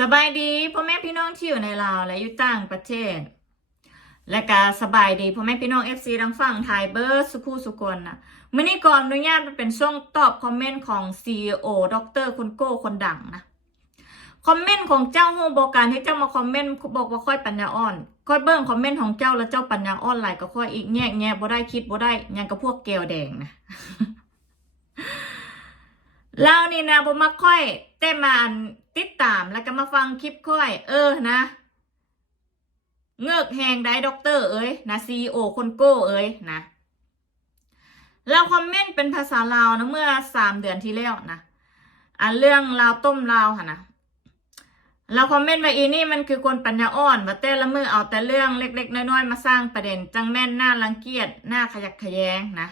สบายดีพ่อแม่พี่น้องที่อยู่ในลาวและอยู่ต่างประเทศ และก็สบายดีพ่อแม่พี่น้อง FC ทั้งฝั่งไทยเบิร์สุขูสุกลนะมื่อนี้ก่อนอนุญาตมันเป็นช่วงตอบคอมเมนต์ของ CEO ดรคุณโก้คนดังนะคอมเมนต์ของเจ้าหูบอกการที่เจ้ามาคอมเมนต์บอกว่าค่อยปัญญาอ่อนค่อยเบิ้งคอมเมนต์ของเจ้าแล้วเจ้าปัญญาอ่อนไหลก็ค่อยอีกแง่แง่บ่ได้คิดบ่ได้ยังกับพวกแก้วแดงนะ เรานี่นะบ่มาค่อยแต่มาติดตามแล้วก็มาฟังคลิปค่อย เออนะ เงือกแหงได้ด็อกเตอร์เอ้ยนะซีโอคนโก้เอ้ยนะเราคอมเมนต์เป็นภาษาลาวนะเมื่อสามเดือนที่แล้วนะอันเรื่องลาวต้มลาวค่ะนะเราคอมเมนต์ว่าอีนี่มันคือคนปัญญาอ่อนมาแต่ละมือเอาแต่เรื่องเล็ก ๆ น้อยๆมาสร้างประเด็นจังแม่นหน้ารังเกียจหน้าขยักขยแยงนะ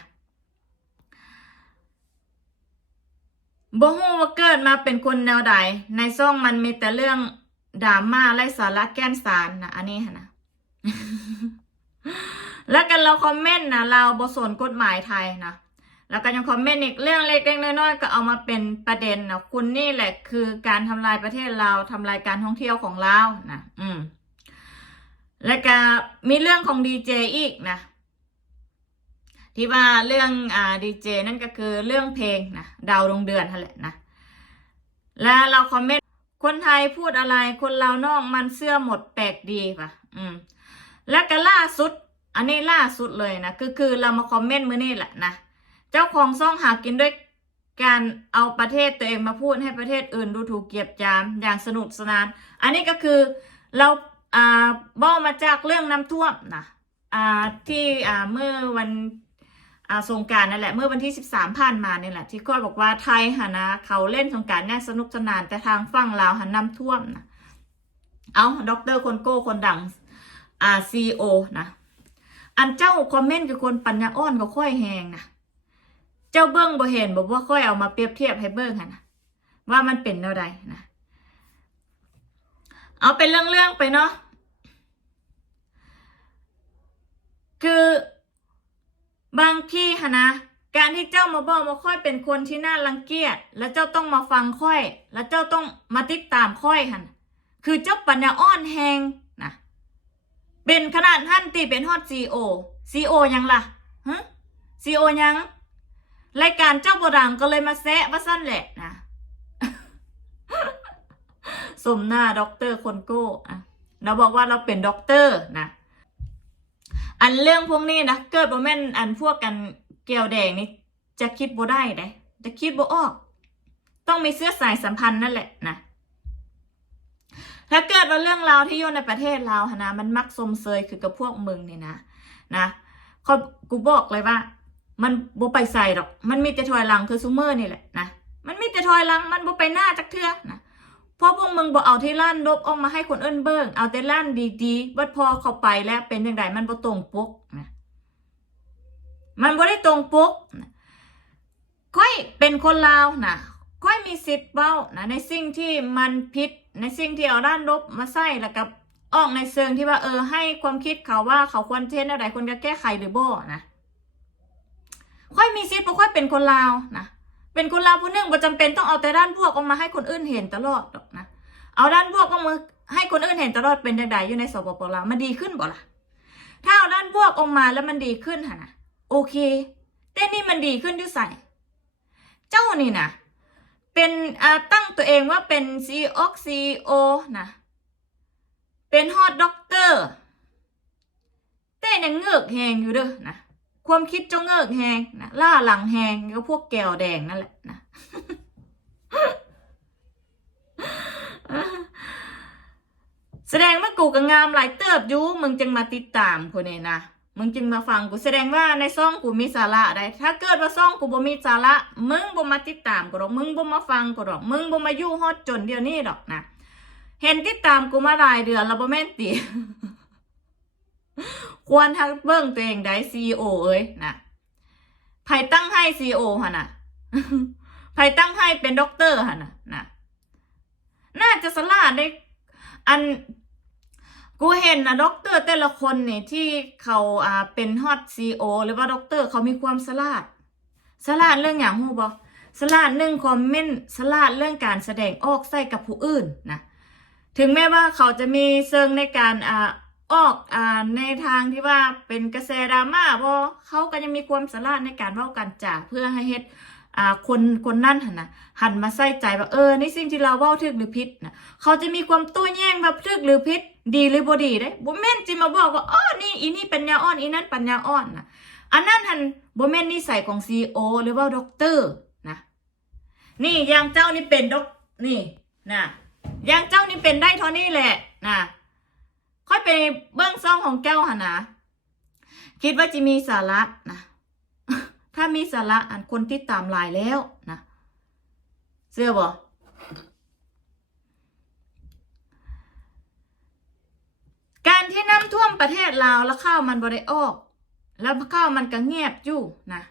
บ่ฮู้ว่าเกิดมาเป็นคนแนวใด ในซ่องมันมีแต่เรื่องดราม่าไร้สาระแก้นสารนะอันนี้ค่ะนะ แล้วกันเราคอมเมนต์นะเราบสนกฎหมายไทยนะแล้วก็ยังคอมเมนต์อีกเรื่องเล็กๆน้อยๆก็เอามาเป็นประเด็นนะคุณนี่แหละคือการทำลายประเทศเราทำลายการท่องเที่ยวของเรานะอืม แล้วก็มีเรื่องของดีเจอีกนะ ที่ว่าเรื่องอ่าดีเจนั่นก็คือเรื่องเพลงนะดาวดวงเดือนนั่นแหละนะแล้วเราคอมเมนต์คนไทยพูดอะไรคนเราวนอกมันเสื้อหมดแปลกดีป่ะ อืม แล้วก็ล่าสุด อันนี้ล่าสุดเลยนะคือคือเรามาคอมเมนต์มือนี้แหละนะเจ้าของซ่องหากินด้วยการเอาประเทศตัวเองมาพูดให้ประเทศอื่นดูถูกเกียบจามอย่างสนุกสนาน อันนี้ก็คือเราอ่าบ้อมาจากเรื่องน้ำท่วมนะอ่าที่อ่าเมื่อวัน อ่าสงการนั่นแหละเมื่อวันที่ 13 ผ่านมาเนี่ยแหละ ที่ก้อยบอกว่าไทยหะนะ เขาเล่นสงการเนี่ยสนุกสนานแต่ทางฝั่งลาวหันน้ำท่วมนะเอาด็อกเตอร์คนโก้คนดังอ่าซีโอนะ อันเจ้าคอมเมนต์คือคนปัญญาอ่อนก็ค่อยแหงนะเจ้าเบิ้งบ่เห็นบอกว่าค่อยเอามาเปรียบเทียบให้เบิ้งค่ะนะว่ามันเป็นแนวใดนะเอาเป็นเรื่องๆไปเนาะ คื อบางที่ฮะนะ การที่เจ้ามาบอกว่าค่อยเป็นคนที่น่ารังเกียจแล้วเจ้าต้องมาฟังค่อย แล้วเจ้าต้องมาติดตามค่อยหันคือเจ้าปัญญาอ่อนแหงนะเป็นขนาดท่านตีเป็นฮอดซีโอซีโอยังล่ะฮะซีโอยัง รายการเจ้าบดังก็เลยมาแซะว่าสั้นแหละนะสมหน้าด็อกเตอร์คนโก้อะเราบอกว่าเราเป็นด็อกเตอร์นะ อันเรื่องพวกนี้นะเกิดโมเมนอันพวกกันเกลียวแดงนี่จะคิดบ่ได้เด้จะคิดบ่ออก ต้องมีเสื้อสายสัมพันธ์นั่นแหละนะถ้าเกิดว่าเรื่องราวที่อยู่ในประเทศเราหนนะมันมักสมเซยคือกับพวกมึงนี่นะนะเขากูบอกเลยว่า มันบ่ไปใส่หรอก มันมีแต่ถอยหลังคือซูเมอร์นี่แหละนะมันมีแต่ถอยหลังมันบ่ไปหน้าจักเทือนะ พราะพวกมึงบ่เอาเทล้านลบออกมาให้คนเอื่นเบิ่งเอาแต่ล้านดีๆบัดพอเข้าไปแล้วเป็นจังไดมันบ่ตรงปกนะมันบ่ได้ตรงปกนะค่อยเป็นคนลาวนะค่อยมีสิทธิ์เบ้านะในสิ่งที่มันผิดในสิ่งที่เอาด้านลบมาใส่แล้วกับออกในเชิงที่ว่าเออให้ความคิดเขาว่าเขาควรเทศอะไรคนจะแก้ไขหรือบ่นะค่อยมีสิทธิ์เพราะค่อยเป็นคนลาวนะ เป็นคนลาวผู้หนึงบ่จำเป็นต้องเอาแต่ด้านพวกออกมาให้คนอื่นเห็นตลอดหรอกนะ เอาด้านพวกออกมาให้คนอื่นเห็นตลอดเป็นจังไดอยู่ในสปปลาวมันดีขึ้นบ่ล่ะ ถ้าเอาด้านพวกออกมาแล้วมันดีขึ้นหะนะโอเค แต่นี่มันดีขึ้นที่ใส่ เจ้านี่นะเป็นตั้งตัวเองว่าเป็นซีออกซีโอนะ เป็นฮอดด็อกเตอร์ แต่ยังเงือกแหงอยู่เด้อนะ ความคิดจ้าเงิกแหงนะล่าหลังแหงก็พวกแก้วแดงนั่นแหละนะแสดงว่ากูก็งามหลายเติบยูมึงจึงมาติดตามคนนี้นะมึงจึงมาฟังกูแสดงว่าในซ่องกูมีสาระได้ ถ้าเกิดว่าซ่องกูบ่มีสาระมึงบ่มาติดตามกูหรอกมึงบ่มาฟังกูหรอกมึงบ่มายู่ฮอดจนเดียวนี้ดอกนะเห็นติดตามกูมาหลายเดือนแล้วบ่แม่นติ ควรทักเบิ่งตัวเองได้ซีโอเอ้ยนะไผตั้งให้ซีโอหั่นะไผตั้งให้เป็นด็อกเตอร์หั่นะนะน่าจะสลาดได้ อันกูเห็นนะด็อกเตอร์แต่ละคนเนี่ยที่เขาอ่าเป็นฮอตซีโอหรือว่าด็อกเตอร์เขามีความสลาดสลาดเรื่องอย่างหูบอสลาดเรื่องคอมเมนต์สลาดเรื่องการแสดงออกใส่กับผู้อื่นนะถึงแม้ว่าเขาจะมีเซิงในการอ่า ออกอ่าในทางที่ว่าเป็นกระแสดราม่าบ่เขาก็ยังมีความสามารถในการเว้ากันจ่าเพื่อให้เฮ็ดอ่าคนคนนั่นหันนะหันมาใส่ใจว่าเออในสิ่งที่เราเว้าถึกหรือผิดนะเขาจะมีความโต้แย้งแบบถึกหรือผิดดีหรือบ่ดีได้บ่แม่นจิมาบอกว่าอ้อนี่อีนี่ปัญญาอ่อนอีนั่นปัญญาอ่อนนะอันนั้นหันบ่แม่นนิสัยของ CEO หรือว่าด็อกเตอร์นะนี่อย่างเจ้านี่เป็นด็อกนี่นะอย่างเจ้านี่เป็นได้เท่านี้แหละนะ ค่อยไปเบื้องซ่องของเจ้าหนนะคิดว่าจะมีสาระนะถ้ามีสาระอันคนที่ตามหลายแล้วนะเสื้อบ่การที่น้ำท่วมประเทศลาวแล้วข้าวมันบ่ได้ออก แล้วข้าวมันก็เงียบอยู่นะ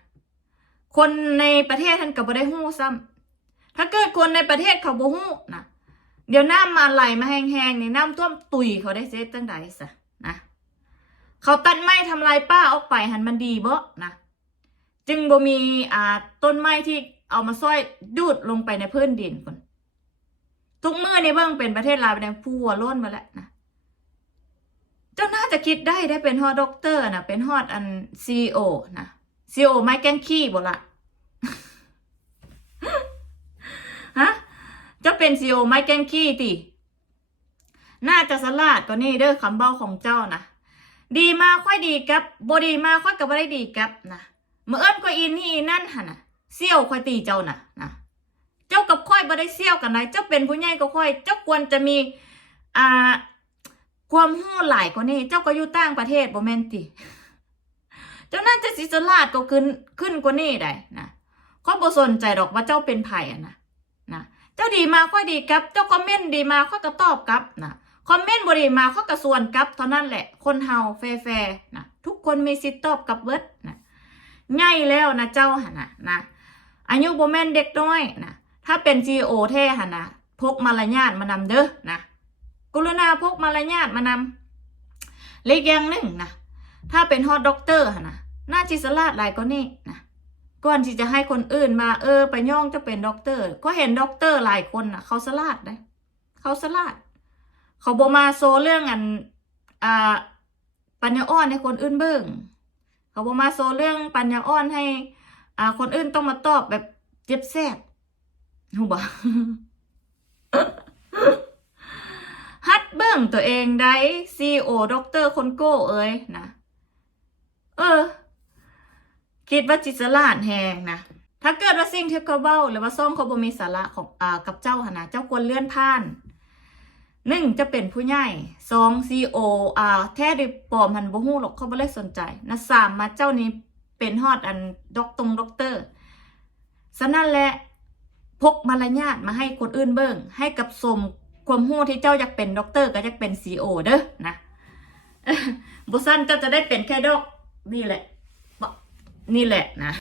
คนในประเทศท่านก็บ่ได้ฮู้ซ้ำถ้าเกิดคนในประเทศเขาบ่ฮู้นะ เดี๋ยวน้ำมาไหลมาแห้งๆนี่น้ำท่วมตุยเขาได้เซตจังใดซะนะเขาตัดไม้ทำลายป้าออกไปหันมันดีบ่นะจึงบ่มีอ่าต้นไม้ที่เอามาซ้อยดูดลงไปในพื้นดินคนทุกเมื่อในเบิ่งเป็นประเทศลาวเป็นผู้หัวล้นมาแล้วนะเจ้าน่าจะคิดได้ได้เป็นฮอดด็อกเตอร์นะเป็นฮอดอันซีโอนะซีโอไม้แกงขี้บ่ละ ฮะเจะเป็นซีโอไม้แกงขี้ติน่าจะสลาดกว่านี้เด้อคำเบ้าของเจ้านะดีมาค่อยดีกับบดีมาค่อยกับบ่ได้ดีกับนะเมื่อเอิ้นก็อินนี่นั่นหั่นะเซี่ยวค่อยตีเจ้านะนะเจ้ากับค่อยบ่ได้เซี่ยวกันไหนเจ้าเป็นผู้ใหญ่ก็ค่อย เจ้าควรจะมีอ่าความหู้หลายกว่านี้เจ้าก็อยู่ต่างประเทศบ่แม่นติเจ้าน่าจะสิสลาดก็ขึ้นขึ้นกว่านี้ได้นะข้อบ่สนใจดอกว่าเจ้าเป็นไผอะนะนะ เจ้าดีมาค่อยดีกับ เจ้าคอมเมนต์ดีมาค่อยก็ตอบกลับนะคอมเมนต์บ่ดีมาค่อยก็ส่วนกลับเท่านั้นแหละ คนเฮาแฟร์นะทุกคนมีสิทธิ์ตอบกลับเบิร์ดนะใหญ่แล้วนะเจ้าหนะนะอายุบ่แม่นเด็กน้อยนะถ้าเป็น CEO แท้หั่นะพกมารยาทมานำเด้อนะกรุณาพกมารยาทมานำเล็กอย่างหนึ่งนะถ้าเป็นฮอดด็อกเตอร์หะนนะน่าจิสลาดหลายก็นี่นะ ก่อนที่จะให้คนอื่นมาเออ ไปย่องจะเป็นด็อกเตอร์ ก็เห็นด็อกเตอร์หลายคนนะเขาสลาดได้เขาสลาด เขาบมาโซเรื่องอันอ่าปัญญาอ่อนให้คนอื่นเบิ่งเขาบมาโซเรื่องปัญญาอ่อนให้ อ่า คนอื่นต้องมาตอบแบบเจ็บแสบหูบ่ฮัดเบิ่งตัวเองได้ซีโอด็อกเตอร์คนโก้เอ้ยนะเออ คิดว่าจิตสลาดแหงนะถ้าเกิดว่าสิ่งที่เขาเบ้าหรือว่าซ่องเขาบ่มีสาระของอ่ากับเจ้าหนะเจ้าควรเลื่อนผ่านหนึ่งจะเป็นผู้ใหญ่สองซีโออ่าแท้ดิปอมหันบ่ฮู้หรอกเขาบ่เลยสนใจนะสามมาเจ้านี้เป็นฮอดอันด็อกตรงด็อกเตอร์ฉะนั้นแหละพกมารยาทมาให้คนอื่นเบิ่งให้กับสมความรู้ที่เจ้าอยากเป็นด็อกเตอร์ก็อยากเป็นซีโอเด้อนะบุซันเจ้าจะได้เป็นแค่ด็อกนี่แหละ นี่แหละนะ